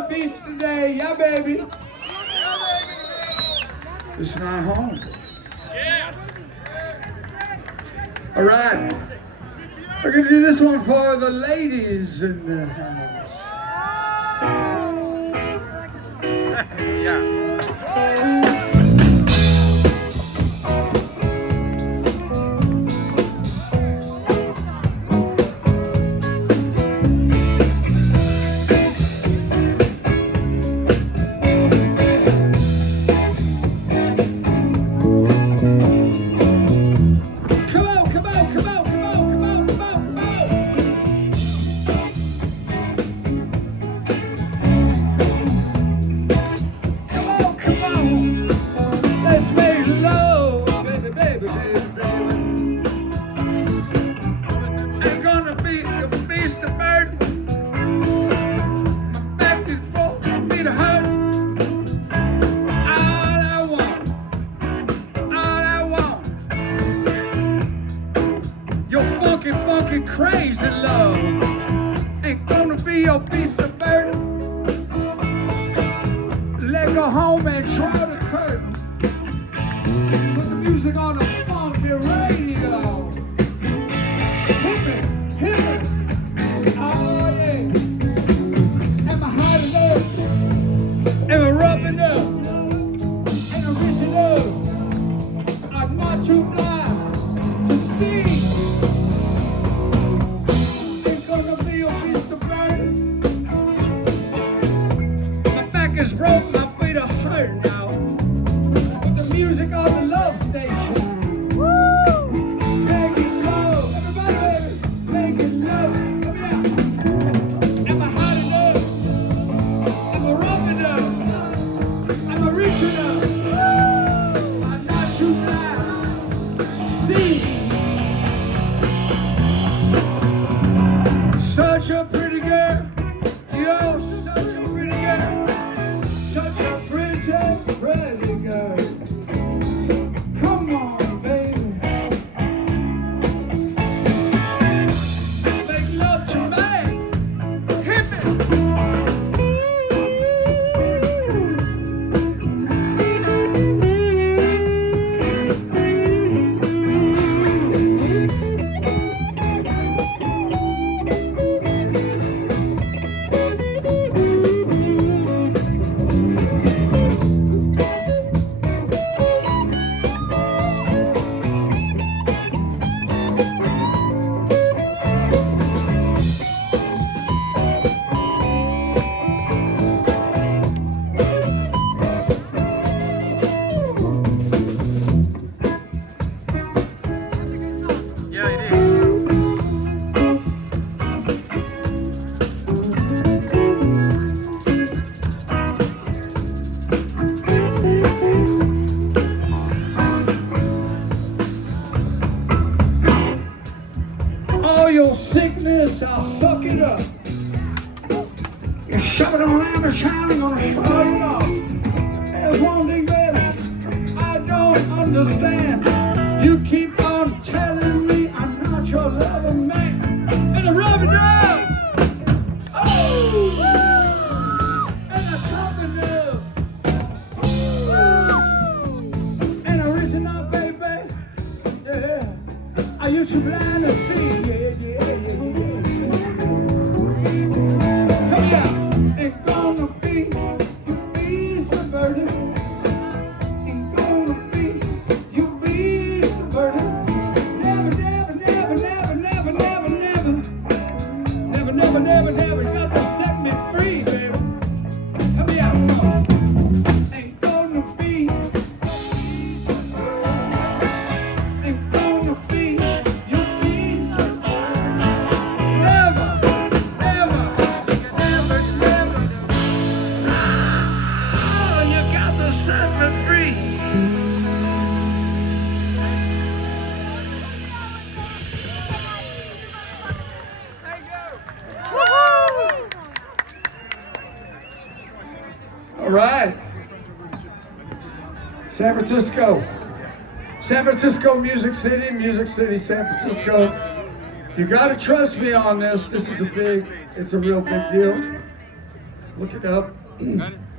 the beach today. Yeah, baby. This is my home. Yeah. All right. We're going to do this one for the ladies in the house. Yeah. Crazy love ain't gonna be your beast of burden. Let go home and draw the curtain. Put the music on the funky radio. Hit me, hit me. Oh yeah. Am I hot enough? Am I rough enough? Am I rich enough? I'm not too blind to see. Is broke, my feet are hurt now. Put the music on the love station. Woo! Making love, everybody, baby, making love. Come here. Am I hot enough? Am I rough enough? Am I rich enough? Woo! I'm not too blind. See, such a pretty girl. You're such a pretty girl. Such a pretty girl. Come on, baby. Make love to me. Hit me. Your sickness, I'll suck it up. You shove it around the shining on a shut it off. There's one thing, baby, I don't understand. You keep on telling me I'm not your lover man. And I rub it up. Oh! And I talk it up. And I reason up, baby. Yeah. I used to blind to see. Never, you got to set me free, baby. Help me out, come on. Ain't gonna be, ain't gonna be your peace. Never. Oh, you got to set me free. All right, San Francisco, Music City, San Francisco. You gotta trust me on this. This is it's a real big deal. Look it up.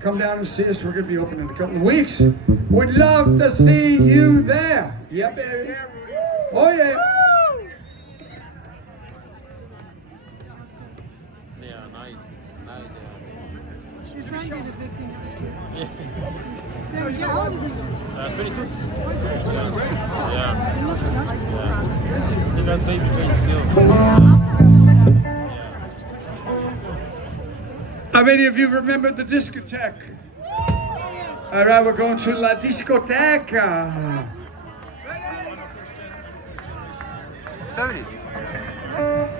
Come down and see us. We're going to be open in a couple of weeks. We'd love to see you there. Yeah, baby. Oh, yeah. Yeah, nice. Your son did a big thing this year. Yeah. So, how old is he? 22. Yeah. He looks young. He got baby face still. How many of you remember the discotheque? All right, we're going to La Discoteca. 70s.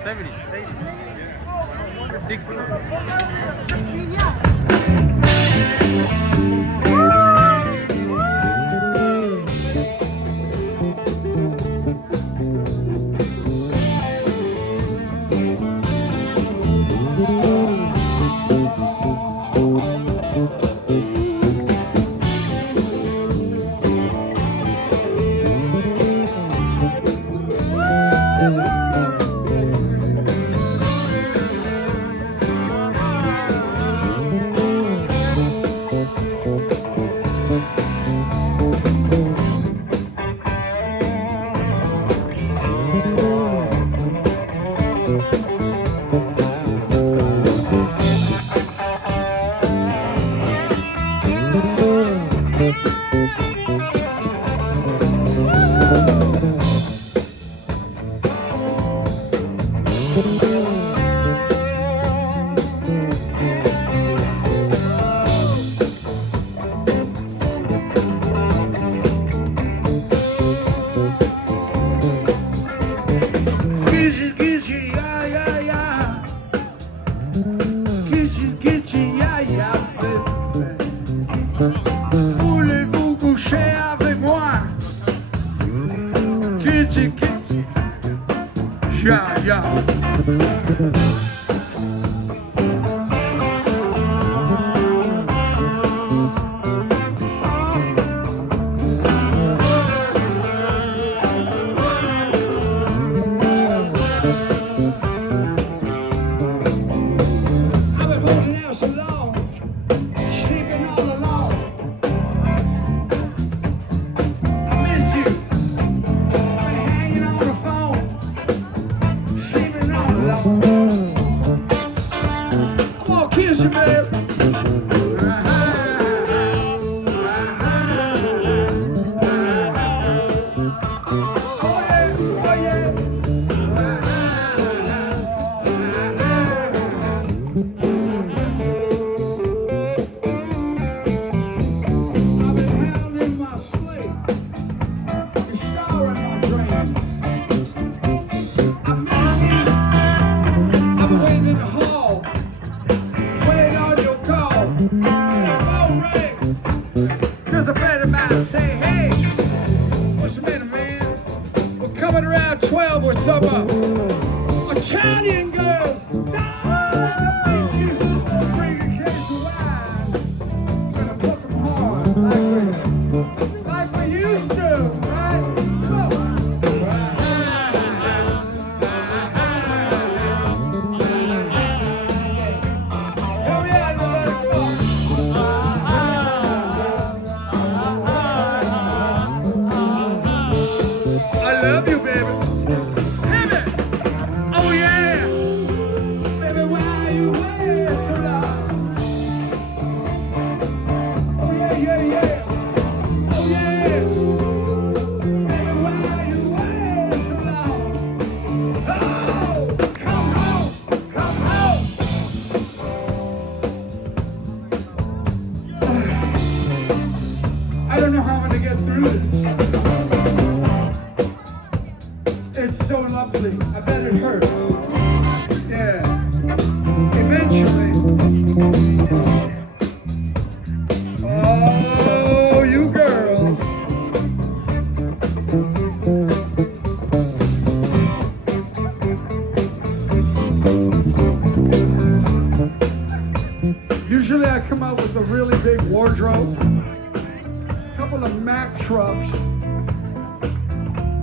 70s. 80s. 60s.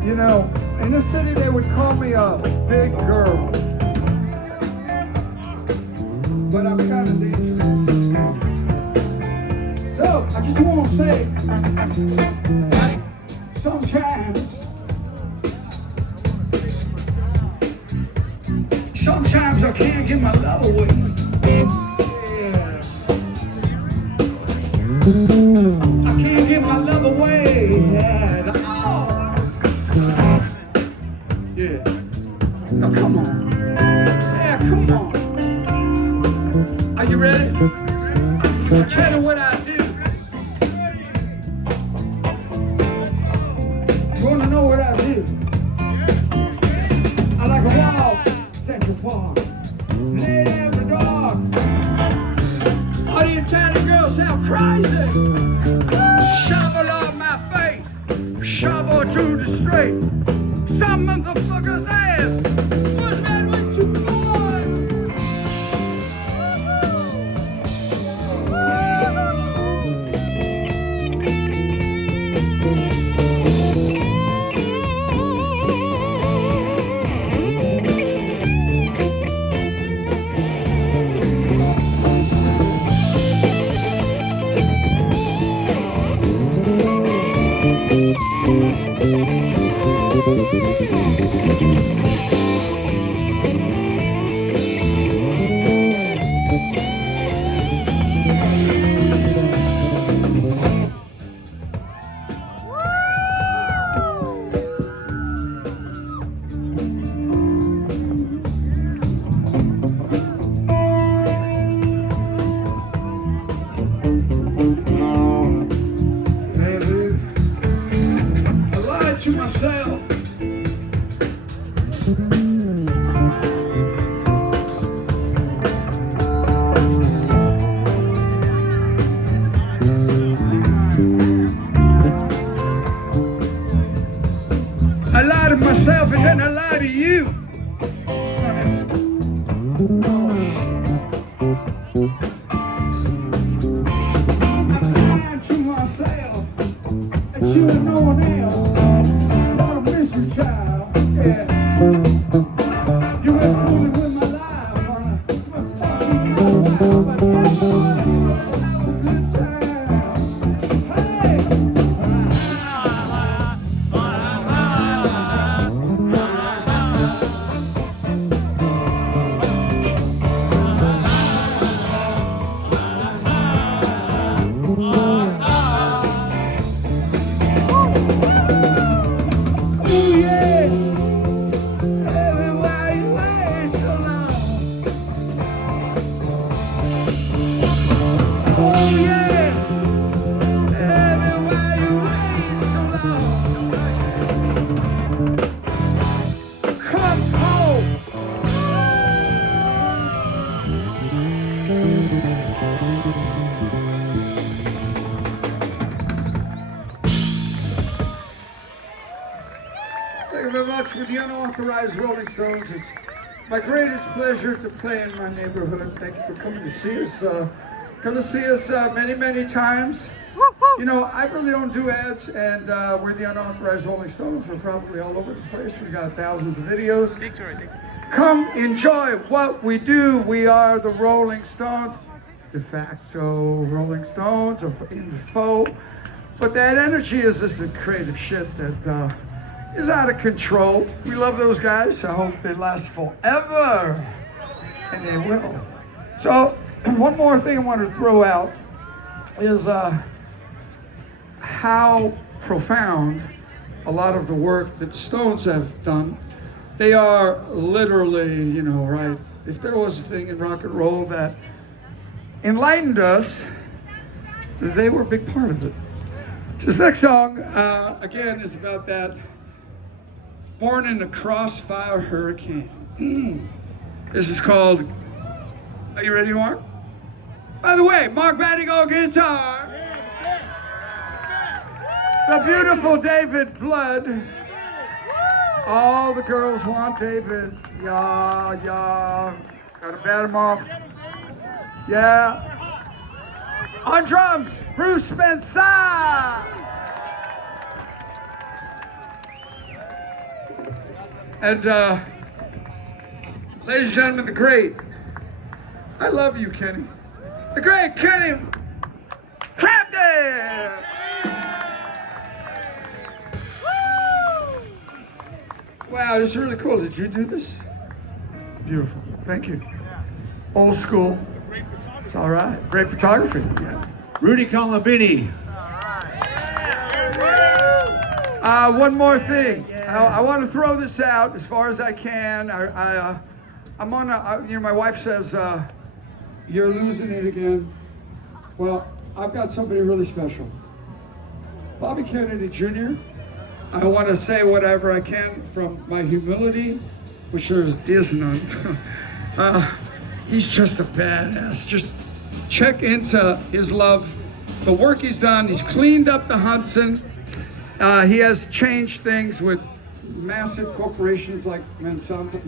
You know, in the city they would call me a big girl. But I'm kind of dangerous. say, sometimes I can't get my love away. Yeah. I can't get my love away. Yeah. Oh. Yeah. Now come on. Yeah, come on. Are you ready? I'll tell you what I do. You wanna know what I do? I like a walk, Central Park, lay there in the dark. All the Italian girls sound crazy. Shovel on my face, shovel through the street. Some motherfuckers ass. What's that with you, boy? To myself. I lie to myself and then I lie to you. I'm lying to myself and you and no one else. Child, yeah. You were fooling with my life, honey. But fuck you, but everybody have a good time. Hey! Oh yeah! Everywhere you wait so long. Oh yeah! Everywhere you wait so long. Come home! Thank you very much with the Unauthorized Rolling Stones. It's my greatest pleasure to play in my neighborhood. Thank you for coming to see us. Come to see us many, many times. You know, I really don't do ads, and we're the Unauthorized Rolling Stones. We're probably all over the place. We got thousands of videos. Come enjoy what we do. We are the Rolling Stones, de facto Rolling Stones, in faux. But that energy is just a creative shit that is out of control. We love those guys. I hope they last forever, and they will. So one more thing I want to throw out is how profound a lot of the work that Stones have done. They are literally, you know, right? If there was a thing in rock and roll that enlightened us, they were a big part of it. This next song, again, is about that born in a crossfire hurricane. This is called, are you ready, Mark? By the way, Mark batting on guitar. The beautiful David Blood. All the girls want David. Yeah, yeah. Gotta bat him off. Yeah. On drums, Bruce Spencer. And ladies and gentlemen, the great, I love you, Kenny. The great Kenny Clap it! Wow, this is really cool. Did you do this? Beautiful. Thank you. Old school. It's all right. Great photography. Yeah. Rudy Colombini. One more thing. I want to throw this out as far as I can. I'm on my wife says, you're losing it again. Well, I've got somebody really special. Bobby Kennedy Jr. I want to say whatever I can from my humility, which there is none. He's just a badass. Just check into his love, the work he's done. He's cleaned up the Hudson. He has changed things with massive corporations like Monsanto.